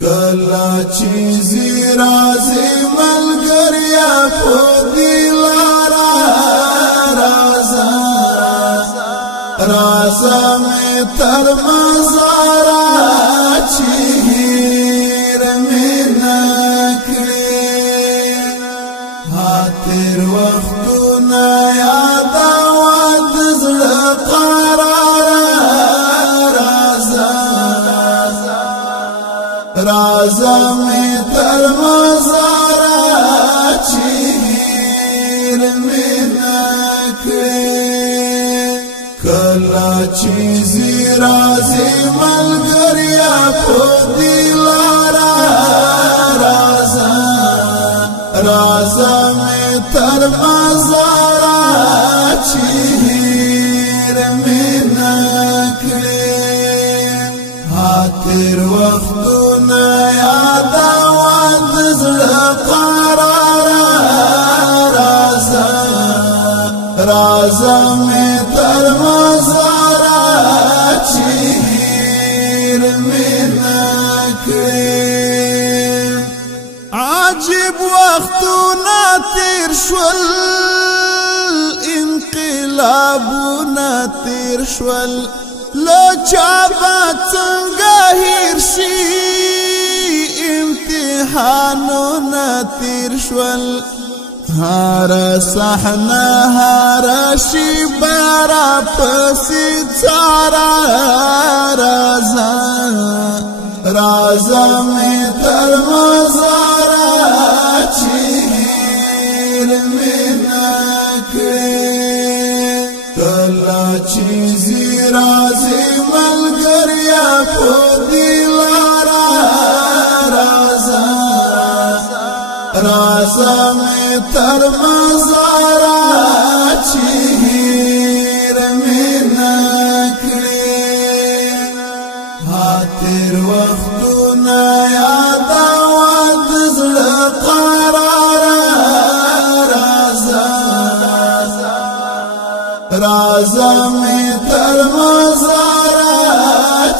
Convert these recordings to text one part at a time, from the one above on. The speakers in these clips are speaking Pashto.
کلا چیزی رازی ملگریا پو دیلارا رازا رازا میں تر مزارا چیر میں نکلی حاتر وقتو نیادا واد زڑ قرارا رازا میں تر مزارا چیر میں نکلی کلا چیزی رازی ملگریا پو دیلارا رازا رازا میں تر مزارا چیر میں نکلی حاتر وقتو یادا واد زړ قرارا رازا رازا میں تر مزارا چیر میں نکلی عجیب وختونا تیر شول انقلابونا تیر شول لو چابا څنګه هیر شي امتحانونا تیر شول هر صحنه هر شیبارا پسی څارا رازا رازا میں تر مزارا چیر میں نکلی کلا چیزی رازی ملگریا پو دیلارا رازا میں تر مزارا چیر میں نکلی حاتر وقتو نیادا واد زڑ قرارا رازا رازا میں تر مزارا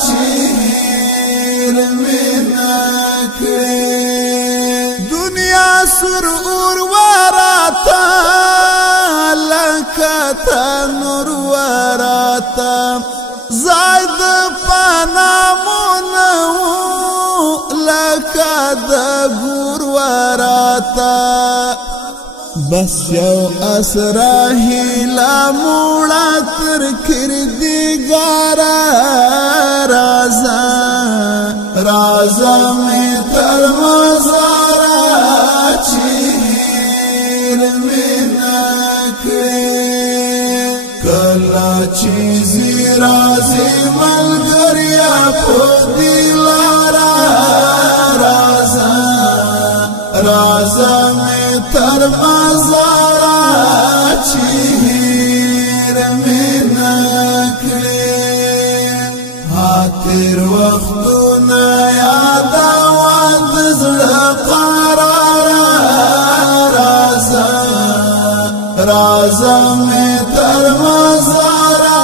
چیر میں نکلی سر اور وراتا لکتا نور وراتا زائد پانامونو لکتا گور وراتا بس یو اسراہی لاموڑا تر کردگارا رازا رازا میں تر مزارا چیر میں نکلی کلا چیزی رازی ملگریا پو دیلارا رازا رازا میں تر مزارا چیر میں نکلی حاتر وقتو نیادا واد زڑ قرارا رازا میں تر مزارا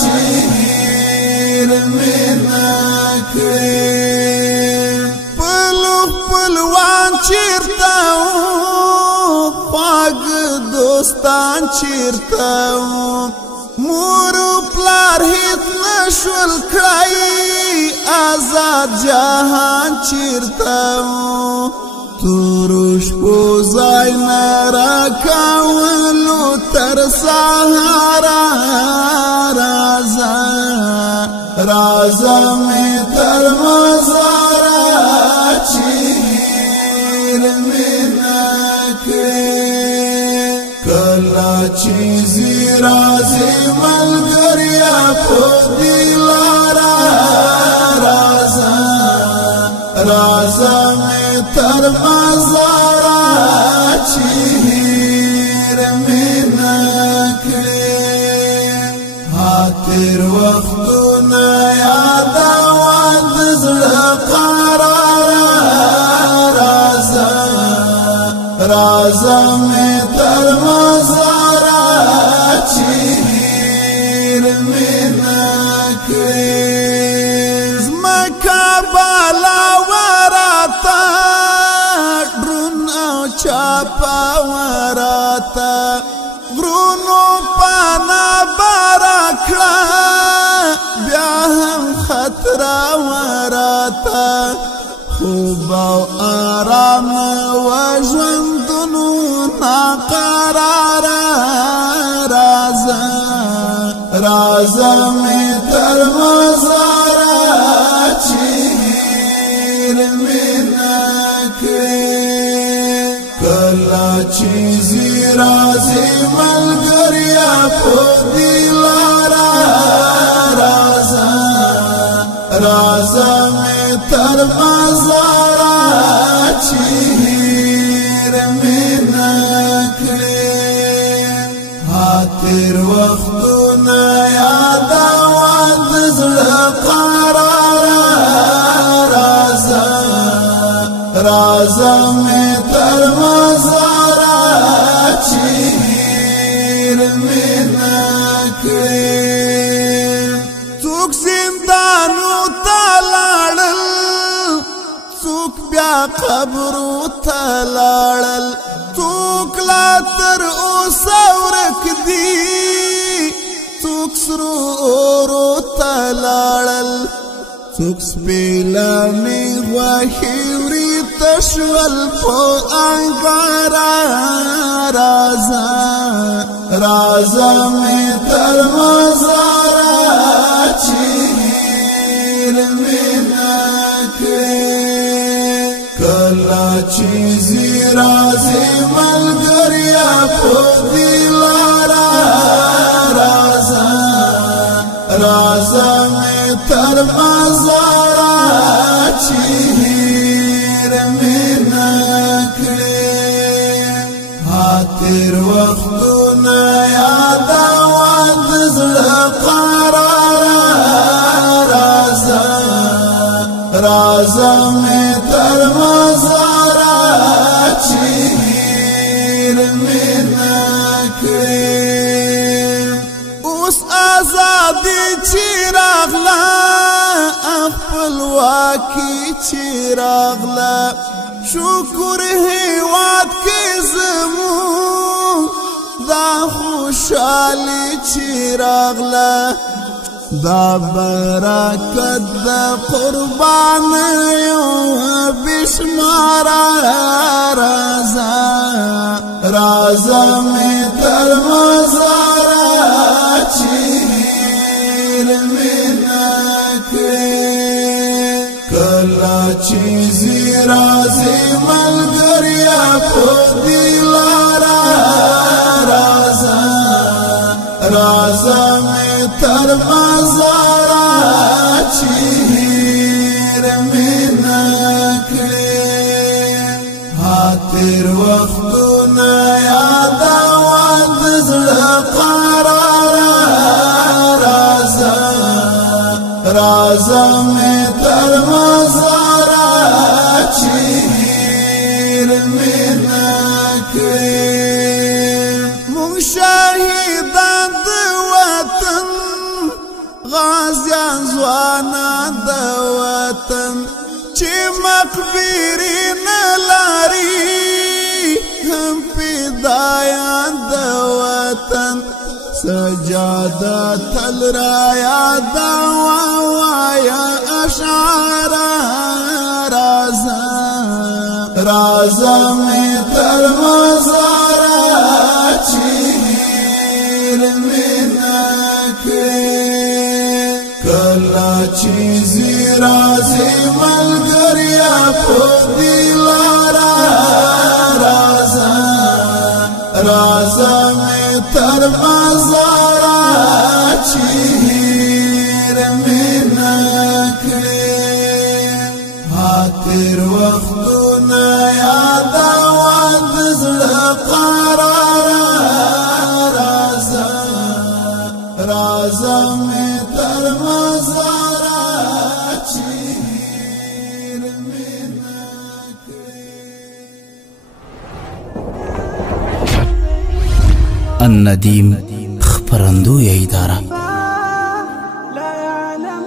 چیر میں نکلی پلو پلوان چیرتاو پاگ دوستان چیرتاو مورو پلار ہیت نشول کرائی آزاد جہان چیرتاو تورش پوزای نارا کاولو تر سہارا رازا رازا میں تر مزارا چیر میں نکلی کلا چیزی رازی ملگریا پو دیلارا رازا رازا میں تر مزارا چیر میں نکلی حاتر وقتو نیادا واد زڑ قرارا رازا رازا میں تر مزارا چیر میں نکلی زمکا بالا په خوب او آرام و ژوندونو ناقرار رازه می تر مزاره چې هیر می نکړې کله چې زی راځي ملګریا په دې لاره رازه می تر مزاره چې هیر می نکړې تیر وختونه یادوان د زړه قرار رازه می تر مزاره چې هیر می نکړې څوک زندانو ته لاړل څوک بیا قبرو ته لاړل څوک لا تر اوسه ورک دي څوک سرو اورو ته لاړل څوک سپېلنې غوښې وړي تشول په انګاره رازه مې تر مزاره چې هیر مې نکړې کله چې زی راځي ملګریا په دې لاره رازه مې تر مزاره چې هیر مې نکړې تیر وختونه یادوان د زړه قرار رازه مې تر مزاره چې هیر مې نکړې اوس آزادي چې راغله خپلواکي چې راغله شکر هیواد کې زموږ دا خوشحالي چې راغله دا برکت دا قربانیو بشماره رازه مې تر مزاره چې هیر مې نکړې کله چې زی راځي ملګریا په دې لاره رازه مې تر مزاره چې هیر مې نکړې تیر وختونه یادوان د زړه قرار رازه مې تر مزاره چې هیر مې نکړې مونږ شهیدان د وطن غازیان ځوانان د وطن چې مقبرې نه لري هم فدایان د وطن سجاده تل را یاده وایا اشعار رازه مې تر مزاره چې هیر مې نکړې کله چې زی راځي ملګریا په دې لاره رازه مې تر مزاره چې هیر مې نکړې تیر وختونه یادوان د زړه قرار رازه مې تر مزاره چې هیر مې نکړې الندیم خپرندوی اداره لا يعلم